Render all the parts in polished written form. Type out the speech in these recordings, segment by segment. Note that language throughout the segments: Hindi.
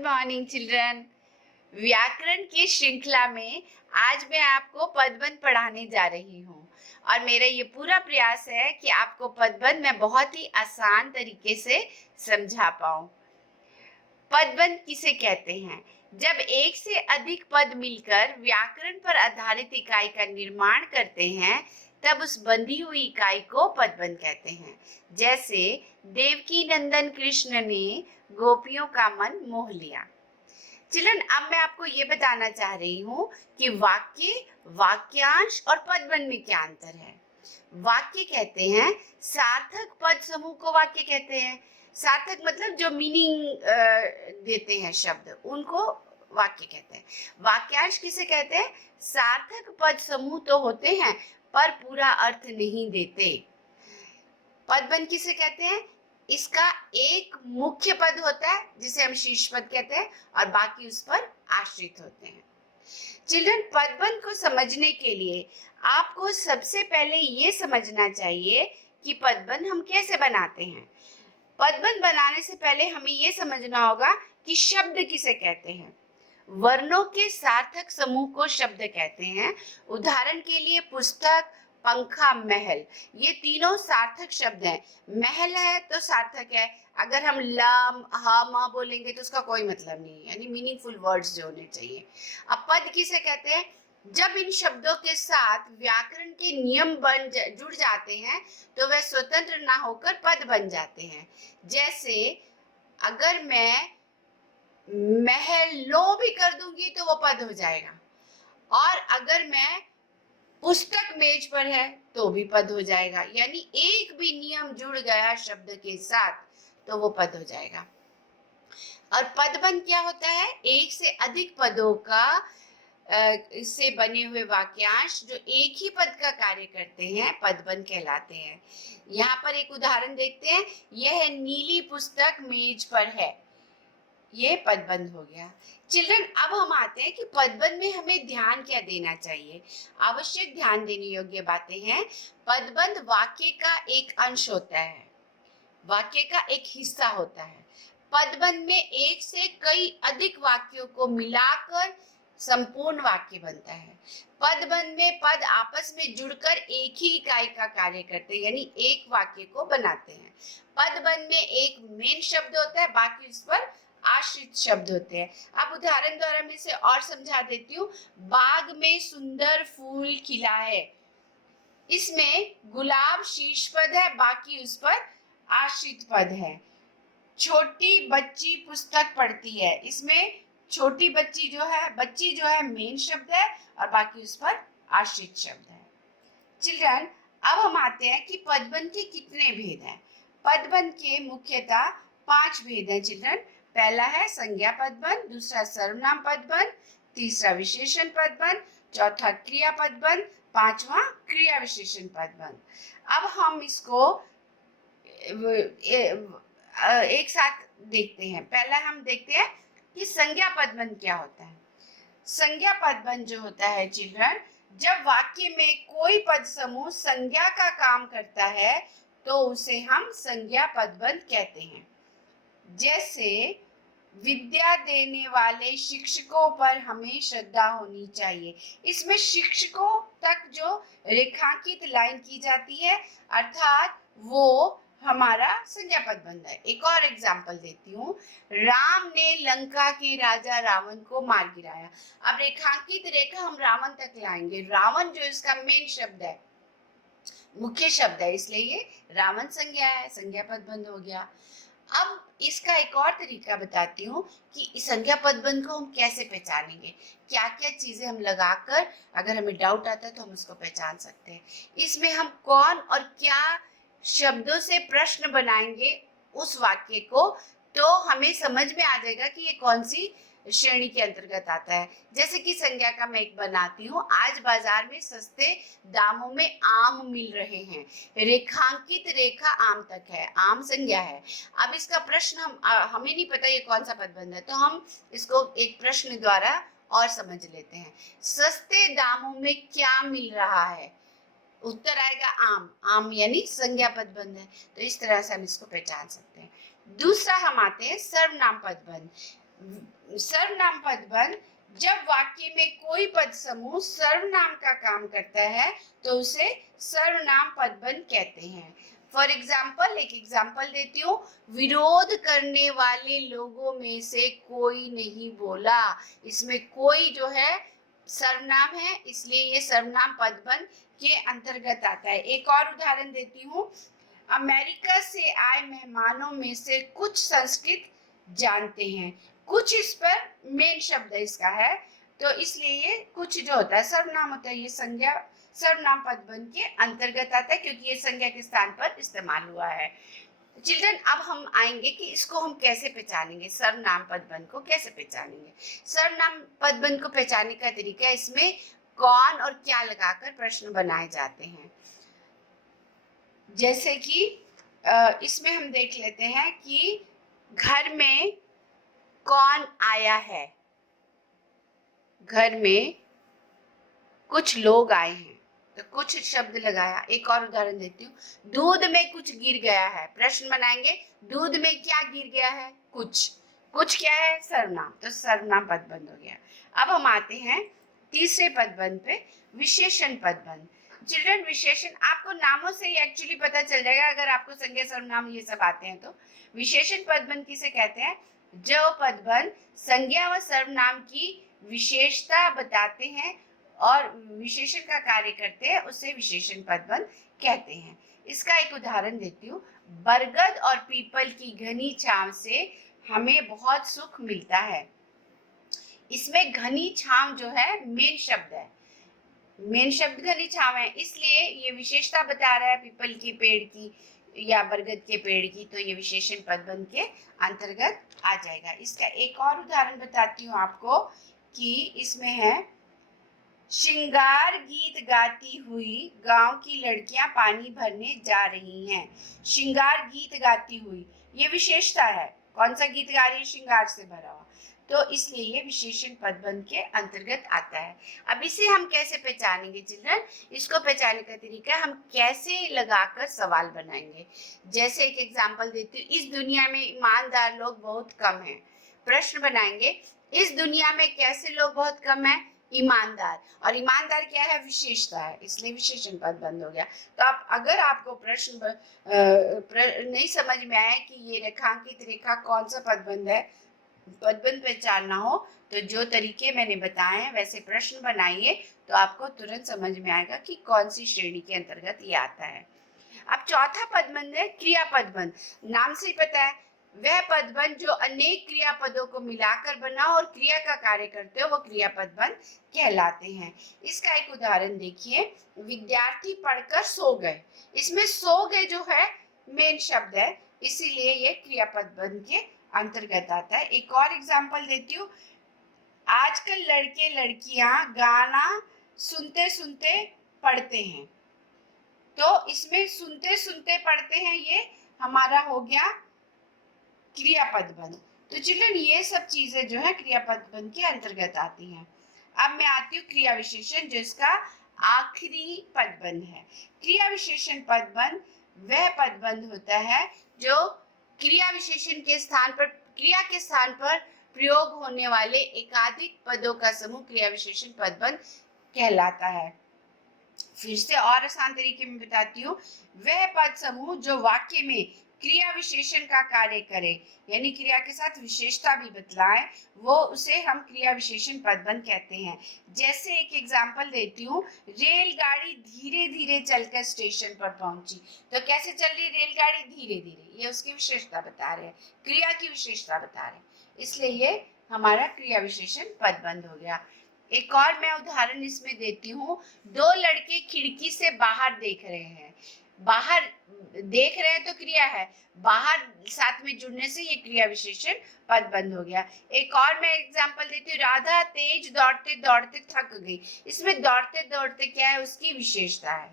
Morning children. व्याकरण की श्रृंखला में आज मैं आपको पदबंध पढ़ाने जा रही हूँ और मेरा ये पूरा प्रयास है कि आपको पदबंध मैं बहुत ही आसान तरीके से समझा पाऊँ। पदबंध किसे कहते हैं? जब एक से अधिक पद मिलकर व्याकरण पर आधारित इकाई का निर्माण करते हैं तब उस बंधी हुई इकाई को पदबंध कहते हैं। जैसे देवकी नंदन कृष्ण ने गोपियों का मन मोह लिया। चिल्ड्रन, अब मैं आपको ये बताना चाह रही हूँ कि वाक्य, वाक्यांश और पदबंध में क्या अंतर है। वाक्य कहते हैं सार्थक पद समूह को वाक्य कहते हैं। सार्थक मतलब जो मीनिंग देते हैं शब्द, उनको वाक्य कहते हैं। वाक्यांश किसे कहते हैं? सार्थक पद समूह तो होते हैं पर पूरा अर्थ नहीं देते। पदबंध किसे कहते हैं? इसका एक मुख्य पद होता है जिसे हम शीर्ष पद कहते हैं और बाकी उस पर आश्रित होते हैं। चिल्ड्रन, पदबंध को समझने के लिए आपको सबसे पहले ये समझना चाहिए कि पदबंध हम कैसे बनाते हैं। पदबंध बनाने से पहले हमें ये समझना होगा कि शब्द किसे कहते हैं। वर्णों के सार्थक समूह को शब्द कहते हैं। उदाहरण के लिए पुस्तक, पंखा, महल, ये तीनों सार्थक शब्द हैं। महल है तो सार्थक है। अगर हम लम ह म बोलेंगे तो उसका कोई मतलब नहीं है, यानी मीनिंगफुल वर्ड्स जो होने चाहिए। अब पद किसे कहते हैं? जब इन शब्दों के साथ व्याकरण के नियम जुड़ जाते हैं तो वह स्वतंत्र ना होकर पद बन जाते हैं। जैसे अगर मैं महलों भी कर दूंगी तो वो पद हो जाएगा, और अगर मैं पुस्तक मेज पर है तो भी पद हो जाएगा। यानी एक भी नियम जुड़ गया शब्द के साथ तो वो पद हो जाएगा। और पदबंध क्या होता है? एक से अधिक पदों का इससे बने हुए वाक्यांश जो एक ही पद का कार्य करते हैं पदबंध कहलाते हैं। यहाँ पर एक उदाहरण देखते हैं। यह नीली पुस्तक मेज पर है, ये पदबंध हो गया। चिल्ड्रन, अब हम आते हैं कि पदबंध में हमें ध्यान क्या देना चाहिए। आवश्यक ध्यान देने योग्य बातें हैं। पदबंध वाक्य का एक अंश होता है, वाक्य का एक हिस्सा होता है। पदबंध में एक से कई अधिक वाक्यों को मिलाकर संपूर्ण वाक्य बनता है। पदबंध में पद आपस में जुड़कर एक ही इकाई का कार्य करते हैं, यानी एक वाक्य को बनाते हैं। पदबंध में एक मेन शब्द होता है, बाकी उस पर आश्रित शब्द होते हैं। अब उदाहरण द्वारा मैं इसे और समझा देती हूँ। बाग में सुंदर फूल खिला है, इसमें गुलाब शीर्ष पद है, बाकी उस पर आश्रित पद है। छोटी बच्ची पुस्तक पढ़ती है, इसमें छोटी बच्ची जो है मेन शब्द है और बाकी उस पर आश्रित शब्द है। चिल्ड्रन, अब हम आते हैं कि पदबंध के कितने भेद हैं। पदबंध के मुख्यतः 5 भेद हैं चिल्ड्रन। पहला है संज्ञा पदबंध, दूसरा सर्वनाम पदबंध, तीसरा विशेषण पदबंध, चौथा क्रिया पदबंध, पांचवा क्रिया विशेषण पदबंध। अब हम इसको एक साथ देखते हैं। पहला हम देखते हैं कि संज्ञा पदबंध क्या होता है। संज्ञा पदबंध जो होता है चिल्ड्रन, जब वाक्य में कोई पद समूह संज्ञा का काम करता है तो उसे हम संज्ञा पदबंध कहते हैं। जैसे विद्या देने वाले शिक्षकों पर हमें श्रद्धा होनी चाहिए, इसमें शिक्षकों तक जो रेखांकित लाइन की जाती है अर्थात वो हमारा संज्ञा पदबंध है। एक और एग्जाम्पल देती हूँ। राम ने लंका के राजा रावण को मार गिराया। अब रेखांकित रेखा हम रावण तक लाएंगे। रावण जो इसका मेन शब्द है, मुख्य शब्द है, इसलिए ये रावण संज्ञा है, संज्ञा पदबंध हो गया। अब इसका एक और तरीका बताती हूँ कि इस संज्ञा पदबंध को हम कैसे पहचानेंगे, क्या क्या चीजें हम लगाकर अगर हमें डाउट आता है तो हम उसको पहचान सकते हैं। इसमें हम कौन और क्या शब्दों से प्रश्न बनाएंगे उस वाक्य को तो हमें समझ में आ जाएगा कि ये कौन सी श्रेणी के अंतर्गत आता है। जैसे कि संज्ञा का मैं एक बनाती हूँ। आज बाजार में सस्ते दामों में आम मिल रहे हैं। रेखांकित रेखा आम तक है, आम संज्ञा है। अब इसका प्रश्न हमें नहीं पता ये कौन सा पदबंध है, तो हम इसको एक प्रश्न द्वारा और समझ लेते हैं। सस्ते दामों में क्या मिल रहा है? उत्तर आएगा आम। आम यानी संज्ञा पदबंध है। तो इस तरह से हम इसको पहचान सकते हैं। दूसरा हम आते हैं सर्वनाम पदबंध। सर्वनाम पदबंध, जब वाक्य में कोई पद समूह सर्वनाम का काम करता है तो उसे सर्वनाम पदबंध कहते हैं। फॉर एग्जाम्पल, एक एग्जाम्पल देती हूँ, विरोध करने वाले लोगों में से कोई नहीं बोला। इसमें कोई जो है सर्वनाम है, इसलिए ये सर्वनाम पदबंध के अंतर्गत आता है। एक और उदाहरण देती हूँ, अमेरिका से आए मेहमानों में से कुछ संस्कृत जानते हैं। कुछ इस पर मेन शब्द इसका है, तो इसलिए ये कुछ जो होता है सर्वनाम होता है, ये संज्ञा सर्वनाम पदबंध के अंतर्गत आता है क्योंकि ये संज्ञा के स्थान पर इस्तेमाल हुआ है। चिल्ड्रन, अब हम आएंगे कि इसको हम कैसे पहचानेंगे, सर्वनाम पदबंध को कैसे पहचानेंगे। सर्वनाम पदबंध को पहचानने का तरीका, इसमें कौन और क्या लगाकर प्रश्न बनाए जाते हैं। जैसे कि इसमें हम देख लेते हैं कि घर में कौन आया है, घर में कुछ लोग आए हैं, तो कुछ शब्द लगाया। एक और उदाहरण देती हूँ, दूध में कुछ गिर गया है, प्रश्न बनाएंगे, दूध में क्या गिर गया है, कुछ। कुछ क्या है, सर्वनाम, तो सर्वनाम पदबंध हो गया। अब हम आते हैं तीसरे पदबंध पे, विशेषण पदबंध। चिल्ड्रन, विशेषण आपको नामों से ही एक्चुअली पता चल जाएगा, अगर आपको संज्ञा सर्वनाम ये सब आते हैं तो। विशेषण पदबंध किसे कहते हैं, जो पदबंध संज्ञा व सर्वनाम की विशेषता बताते हैं और विशेषण का कार्य करते हैं, उसे विशेषण पदबंध कहते हैं। इसका एक उदाहरण देती हूँ, बरगद और पीपल की घनी छांव से हमें बहुत सुख मिलता है। इसमें घनी छांव जो है मेन शब्द है, मेन शब्द घनी छांव है, इसलिए ये विशेषता बता रहा है पीपल के पेड़ की या बरगद के पेड़ की, तो ये विशेषण पदबंध के अंतर्गत आ जाएगा। इसका एक और उदाहरण बताती हूँ आपको कि इसमें है, श्रृंगार गीत गाती हुई गांव की लड़कियां पानी भरने जा रही हैं। श्रृंगार गीत गाती हुई, ये विशेषता है, कौन सा गीत गा रही है, श्रृंगार से भरा हुआ, तो इसलिए ये विशेषण पदबंध के अंतर्गत आता है। अब इसे हम कैसे पहचानेंगे चिल्ड्रन, इसको पहचानने का तरीका हम कैसे लगाकर सवाल बनाएंगे। जैसे एक एग्जांपल देती हूँ, इस दुनिया में ईमानदार लोग बहुत कम हैं। प्रश्न बनाएंगे, इस दुनिया में कैसे लोग बहुत कम हैं, ईमानदार, और ईमानदार क्या है, विशेषता है, इसलिए विशेषण पदबंध हो गया। तो आप अगर आपको प्रश्न नहीं समझ में आए कि ये रेखांकित रेखा कौन सा पदबंध है, पदबंध पहचानना हो, तो जो तरीके मैंने बताए हैं वैसे प्रश्न बनाइए, तो आपको तुरंत समझ में आएगा कि कौन सी श्रेणी के अंतर्गत ये आता है। अब चौथा पदबंध है क्रिया पदबंध। नाम से ही पता है, वह पदबंध जो अनेक क्रियापदों को मिलाकर बना और क्रिया का कार्य करते हो, वो क्रिया पदबंध कहलाते हैं। इसका एक उदाहरण देखिए, विद्यार्थी पढ़कर सो गए। इसमें सो गए जो है मेन शब्द है, इसीलिए ये क्रिया पदबंध के अंतर्गत आता है। एक और एग्जांपल देती हूँ, आजकल लड़के लड़कियां गाना सुनते सुनते पढ़ते हैं, तो इसमें सुनते सुनते पढ़ते हैं, ये हमारा हो गया क्रिया पदबंध। तो चिल्ड्रन, ये सब चीजें जो है क्रिया पदबंध के अंतर्गत आती हैं। अब मैं आती हूँ क्रिया विशेषण, जो इसका आखिरी पदबंध है। क्रिया विशेषण पदबंध वह पदबंध होता है जो क्रिया विशेषण के स्थान पर, क्रिया के स्थान पर प्रयोग होने वाले एकाधिक पदों का समूह क्रिया विशेषण पदबंध कहलाता है। फिर से और आसान तरीके में बताती हूँ, वह पद समूह जो वाक्य में क्रिया विशेषण का कार्य करे, यानी क्रिया के साथ विशेषता भी बतलाए, वो उसे हम क्रिया विशेषण पदबंध कहते हैं। जैसे एक एग्जांपल देती हूँ, रेलगाड़ी धीरे धीरे चलकर स्टेशन पर पहुंची, तो कैसे चल रही रेलगाड़ी, धीरे धीरे, ये उसकी विशेषता बता रहे हैं, क्रिया की विशेषता बता रहे हैं, इसलिए ये हमारा क्रिया विशेषण पदबंध हो गया। एक और मैं उदाहरण इसमें देती हूँ, दो लड़के खिड़की से बाहर देख रहे हैं। बाहर देख रहे हैं तो क्रिया है, बाहर साथ में जुड़ने से ये क्रिया विशेषण पदबंध हो गया। एक और मैं एग्जांपल देती हूँ, राधा तेज दौड़ते दौड़ते थक गई। इसमें दौड़ते दौड़ते क्या है, उसकी विशेषता है,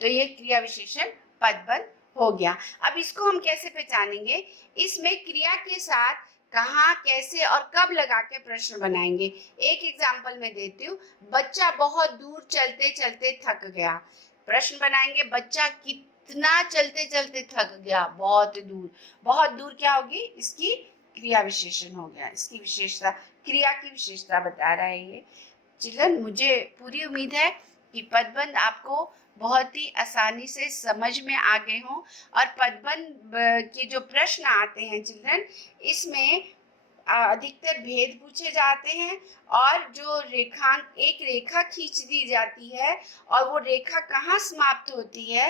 तो ये क्रिया विशेषण पदबंध हो गया। अब इसको हम कैसे पहचानेंगे, इसमें क्रिया के साथ कहाँ, कैसे और कब लगा के प्रश्न बनाएंगे। एक एग्जांपल मैं देती हूँ, बच्चा बहुत दूर चलते चलते थक गया। प्रश्न बनाएंगे, बच्चा कितना चलते चलते थक गया, बहुत दूर। बहुत दूर क्या होगी, इसकी क्रिया विशेषण हो गया। इसकी विशेषता, क्रिया की विशेषता बता रहा है ये। चिल्ड्रन, मुझे पूरी उम्मीद है कि पदबंध आपको बहुत ही आसानी से समझ में आ गए हों। और पदबंध के जो प्रश्न आते हैं चिल्ड्रन, इसमें अधिकतर भेद पूछे जाते हैं, और जो एक रेखा खींच दी जाती है और वो रेखा कहाँ समाप्त होती है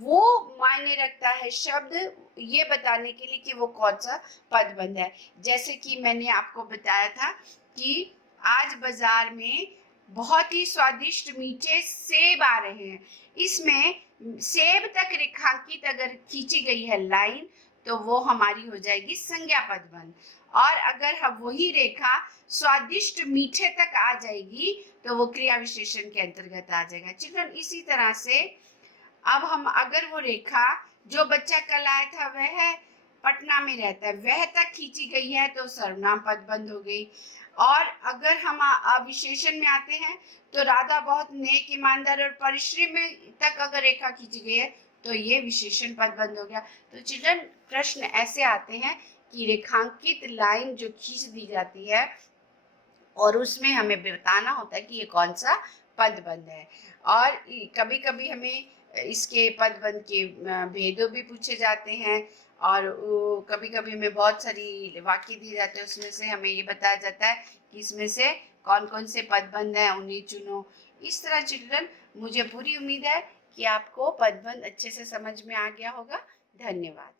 वो मायने रखता है शब्द ये बताने के लिए कि वो कौन सा पदबंध है। जैसे कि मैंने आपको बताया था कि आज बाजार में बहुत ही स्वादिष्ट मीठे सेब आ रहे हैं। इसमें सेब तक रेखांकित अगर खींची गई है लाइन तो वो हमारी हो जाएगी संज्ञा पदबंध। और अगर हम वही रेखा स्वादिष्ट मीठे तक आ जाएगी तो वो क्रिया विशेषण के अंतर्गत आ जाएगा। चिल्ड्रन, इसी तरह से अब हम अगर वो रेखा, जो बच्चा कल आया था वह पटना में रहता है, वह तक खींची गई है तो सर्वनाम पदबंध हो गई। और अगर हम विशेषण में आते हैं तो राधा बहुत नेक, ईमानदार और परिश्रमी तक अगर रेखा खींची गई है तो ये विशेषण पदबंध हो गया। तो चिल्ड्रन, प्रश्न ऐसे आते हैं कि रेखांकित लाइन जो खींच दी जाती है और उसमें हमें बताना होता है कि ये कौन सा पदबंध है। और कभी कभी हमें इसके पदबंध के भेदों भी पूछे जाते हैं, और कभी कभी हमें बहुत सारी वाक्य दिए जाते हैं, उसमें से हमें ये बताया जाता है कि इसमें से कौन कौन से पदबंध हैं, उन्हें चुनो। इस तरह चिल्ड्रन, मुझे पूरी उम्मीद है कि आपको पदबंध अच्छे से समझ में आ गया होगा। धन्यवाद।